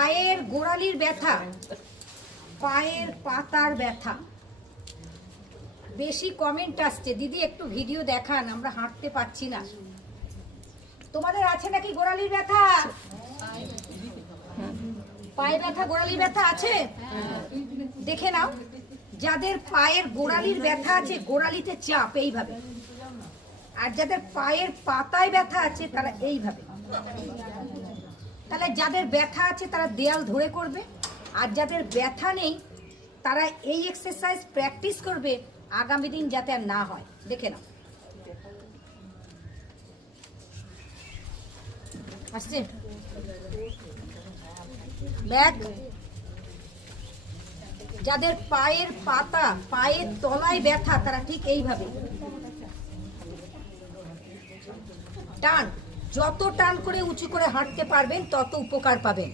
পায়ের গোড়ালির ব্যথা। পায়ের পাতার ব্যথা। বেশি কমেন্ট আসছে। দিদি, একটু ভিডিও দেখান, আমরা হাঁটতে পাচ্ছি না। তোমাদের আছে নাকি গোড়ালির ব্যথা? পায়ে ব্যথা, গোড়ালির ব্যথা আছে? দেখে নাও। যাদের পায়ের গোড়ালির ব্যথা আছে, গোড়ালিতে চাপ, এইভাবে। আর যাদের পায়ের পাতায় ব্যথা আছে, তারা এইভাবে। তাহলে যাদের ব্যথা আছে তারা দেয়াল ধরে করবে। আর যাদের ব্যথা নেই, তারা এই এক্সারসাইজ প্র্যাকটিস করবে, আগামী দিন যাতে আর না হয়। দেখে নাও। আসছে? ব্যাগ। যাদের পায়ের পাতা, পায়ের তলায় ব্যথা, তারা ঠিক এইভাবে। টান। যত টান করে উঁচু করে হাঁটতে পারবেন তত উপকার পাবেন।